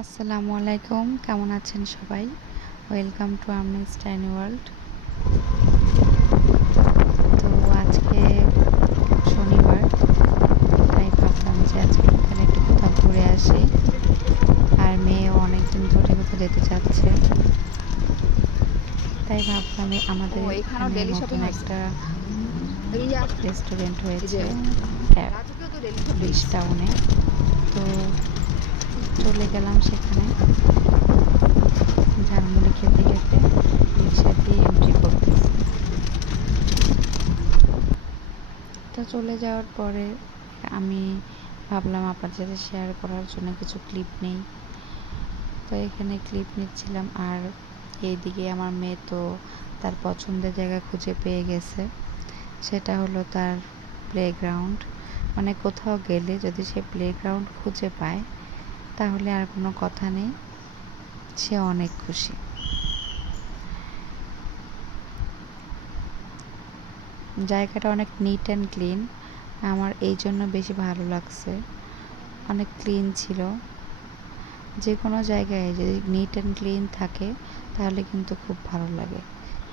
আসসালামু আলাইকুম, কেমন আছেন সবাই? Welcome to armies tiny world. তো আজকে শনিবার, তাই ভাবলাম যে আজকে বিকালে একটু কোথাও ঘুরে আসি। আর মেয়েও অনেকদিন ধরে কোথাও যেতে চাচ্ছে, তাই ভাবলাম আমাদের এখানেও এখানে ডেলি নতুন শপিং হয়েছে। একটা এই যে আসো, রেস্টুরেন্ট এই যে হয়েছে রাজুকেও তো ডেলি শপিং ব্রিজ টাউনে। তো চলে গেলাম সেখানে ঝালমুড়ি খেতে খেতে রিক্সা দিয়ে এন্ট্রি করতেছি। তো চলে যাওয়ার পরে আমি ভাবলাম আপনাদের সাথে শেয়ার করার জন্য কিছু ক্লিপ নেই। তো এখানে ক্লিপ নিচ্ছিলাম, আর এইদিকে আমার মেয়ে তো তার পছন্দের জায়গা খুঁজে পেয়ে গেছে। সেটা হলো তার প্লেগ্রাউন্ড। মানে কোথাও গেলে যদি সে প্লেগ্রাউন্ড খুঁজে পায় তাহলে আর কোনো কথা নেই, সে অনেক খুশি। জায়গাটা অনেক নিট অ্যান্ড ক্লিন, আমার এই জন্য বেশি ভালো লাগছে। অনেক ক্লিন ছিল। যে কোনো জায়গায় যদি নিট অ্যান্ড ক্লিন থাকে তাহলে কিন্তু খুব ভালো লাগে।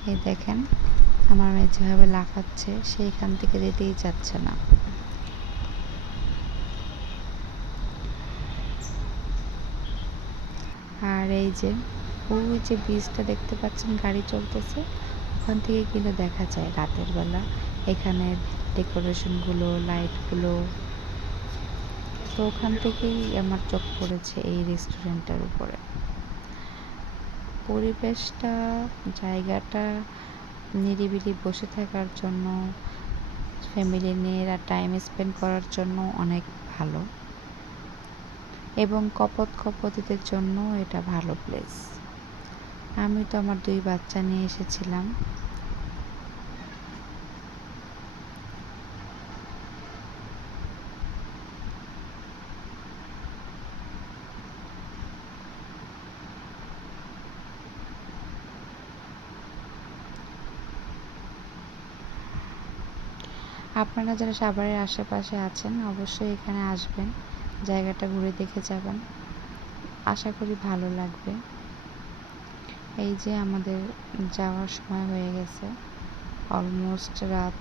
এই দেখেন আমার মেয়ে যেভাবে লাফাচ্ছে, সে এখান থেকে যেতেই চাচ্ছে না। আর এই যে ওই যে ব্রিজটা দেখতে পাচ্ছেন, গাড়ি চলতেছে, ওখান থেকে কিন্তু দেখা যায় রাতের বেলা এখানের ডেকোরেশনগুলো, লাইটগুলো। তো ওখান থেকেই আমার চোখ পড়েছে এই রেস্টুরেন্টটার উপরে। পরিবেশটা, জায়গাটা নিরিবিলি বসে থাকার জন্য, ফ্যামিলি নিয়ে টাইম স্পেন্ড করার জন্য অনেক ভালো, এবং কপোতিদের জন্য এটা ভালো প্লেস। আমি তো আমার 2 বাচ্চা নিয়ে এসেছিলাম। আপনারা যারা সাভারের আশেপাশে আছেন অবশ্যই এখানে আসবেন, জায়গাটা ঘুরে দেখে যাবেন, আশা করি ভালো লাগবে। এই যে আমাদের যাওয়ার সময় হয়ে গেছে, অলমোস্ট রাত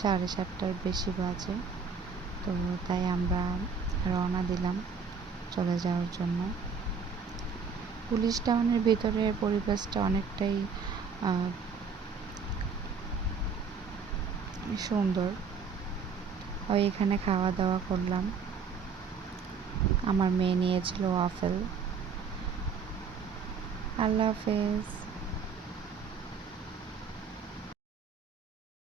7:30টার বেশি বাজে। তো তাই আমরা রওনা দিলাম চলে যাওয়ার জন্য। পুলিশ টাউনের ভিতরের পরিবেশটা অনেকটাই সুন্দর। ওই এখানে খাওয়া দাওয়া করলাম, আমার মেয়ে নিয়েছিল ওয়াফেল। আল্লাহ হাফেজ।